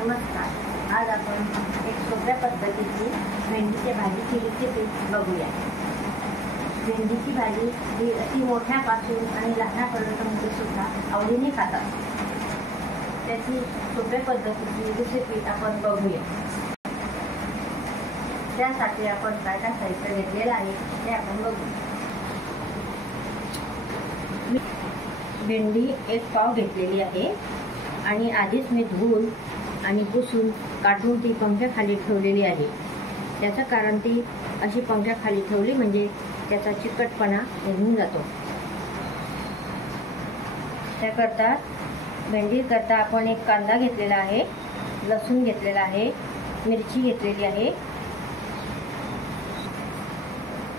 नमस्कार. आज आपण एक सोप्या पद्धतीची भेंडीची भाजीची रेसिपी बघूया. भेंडीची भाजी ही अति मोठ्यापासून आणि लहानापर्यंत मुले सुद्धा आवडीने खातात. त्याची सोप्या पद्धतीची रेसिपी आपण बघूया. त्यासाठी आपण काय काय साहित्य घेतलेलं आहे ते आपण बघूया. भेंडी एक पाव घेतलेली आहे आणि आधीच मी धुवून आणि पुसून काढून ती पंख्याखाली ठेवलेली आहे. त्याचं कारण ती अशी पंख्याखाली ठेवली म्हणजे त्याचा चिकटपणा निघून जातो. त्याकरता भेंडीकरता आपण एक कांदा घेतलेला आहे, लसूण घेतलेला आहे, मिरची घेतलेली आहे,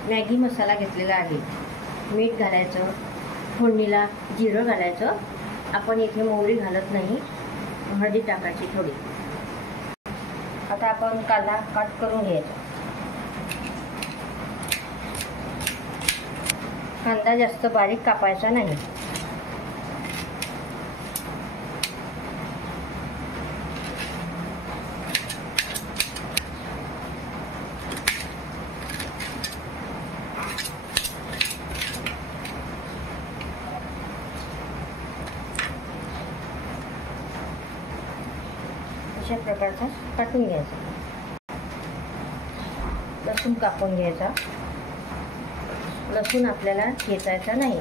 मॅगी मसाला घेतलेला आहे, मीठ घालायचं, फोडणीला जिरं घालायचं. आपण इथे मोहरी घालत नाही, हळदी टाकायची थोडी. आता आपण कांदा कट करून घ्यायचा. कांदा जास्त बारीक कापायचा नाही. अशा प्रकारचा काटून घ्यायचा. लसूण कापून घ्यायचा. लसूण आपल्याला ठेचायचा नाही.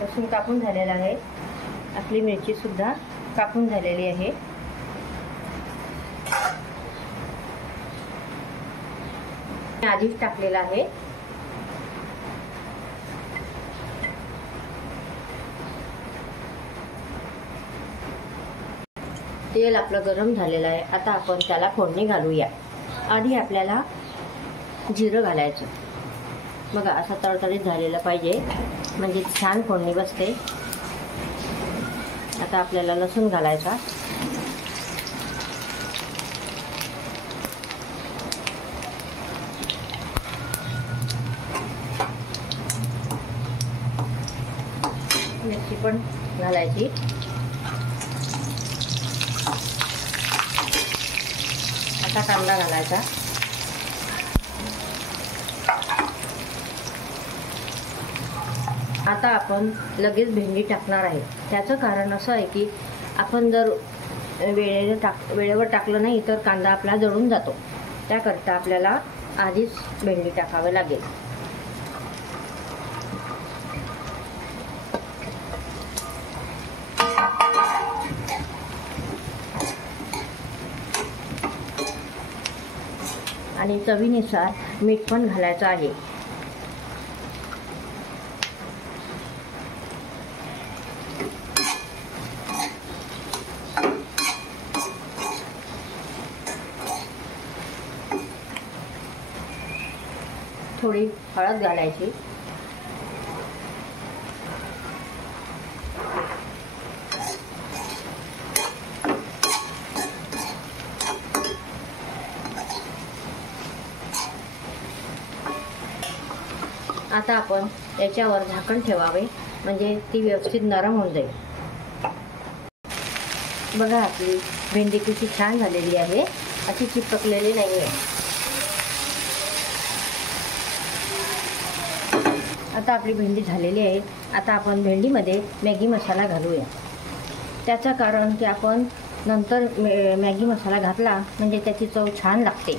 लसूण कापून झालेला आहे. आपली मिरची सुद्धा कापून झालेली आहे. आधीच टाकलेला आहे. तेल आपलं गरम झालेलं आहे. आता आपण त्याला फोडणी घालूया. आधी आपल्याला जिरं घालायचं. बघा असं तळतळीत झालेलं पाहिजे म्हणजे छान फोडणी बसते. आता आपल्याला लसूण घालायचा. मिरची पण घालायची. आता कांदा घालायचा. आता आपण लगेच भेंडी टाकणार आहे. त्याचं कारण असं आहे की आपण जर वेळेवर टाकलं नाही तर कांदा आपला जळून जातो. त्याकरता आपल्याला आधीच भेंडी टाकावी लागेल. आणि चवीनुसार मीठ पण घालायचं आहे. थोडी हळद घालायची. आता आपण याच्यावर झाकण ठेवावे म्हणजे ती व्यवस्थित नरम होऊन जाईल. बघा आपली भेंडी किती छान झालेली आहे. अशी चिपकलेली नाही आहे. आता आपली भेंडी झालेली आहे. आता आपण भेंडीमध्ये मॅगी मसाला घालूया. त्याचं कारण की आपण नंतर मॅगी मसाला घातला म्हणजे त्याची चव छान लागते.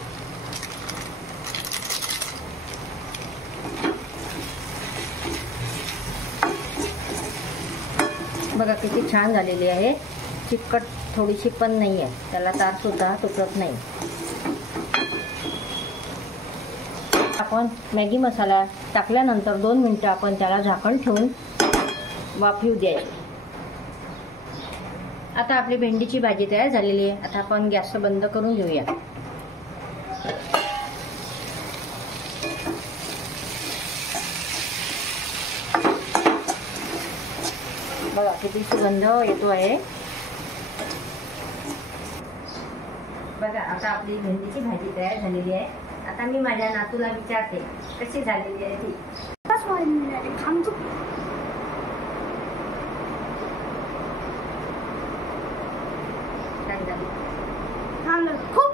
बघा किती छान झालेली आहे. चिकट थोडीशी पण नाही आहे. त्याला तार सुद्धा तुटत नाही. आपण मॅगी मसाला टाकल्यानंतर 2 मिनिटं आपण त्याला झाकण ठेवून वाफ येऊ द्यायची. आता आपली भेंडीची भाजी तयार झालेली आहे. आता आपण गॅस बंद करून घेऊया. बघा किती सुगंध येतो आहे. बघा आता आपली भेंडीची भाजी तयार झालेली आहे. आता मी माझ्या नातूला विचारते कशी झालेली आहे ती. खूप